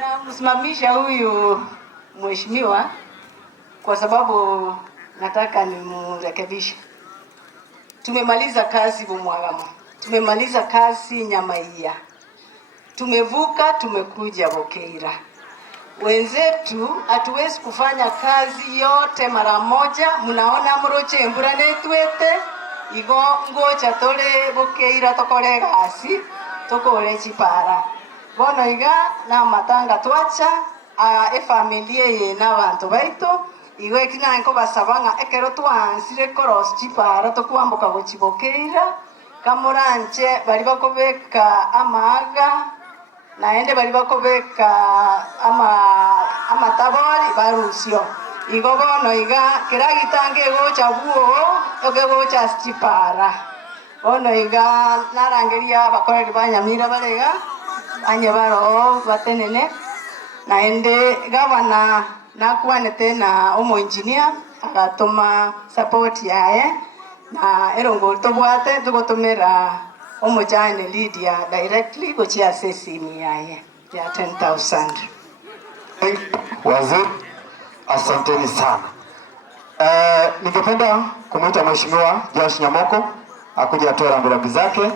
Namsimamisha huyu mheshimiwa kwa sababu nataka nimrekebishe. Tumemaliza kazi Bumwagama, tumemaliza kazi Nyamaia, tumevuka tumekuja Bokeira. Wenzetu hatuwezi kufanya kazi yote mara moja. Mnaona mroche mbura netwete igo ngocha tole Bokeira tokore gasi tokore chipara bono iga na matanga twacha familia ye n'abantu baito iwe kinanko basabanga ekero twansire koros chipara tokwambuka gochibokeira kamuranche bali bakobeka amaga naende bali bakobeka amatabori barusio igo bono iga kiragitange gocha buo okegocha chipara bono iga narangeria bakoreri banyamira barega anye baro batenene naende gavana nakwanete na omo engineer agatuma support yae na erongo tobwate tugotumira omo jane Lydia directly gochia sesimi yae ya 10,000. Waziri, asanteni sana. Ningependa kumwita Mheshimiwa Josh Nyamoko akuja atoe rambirambi zake.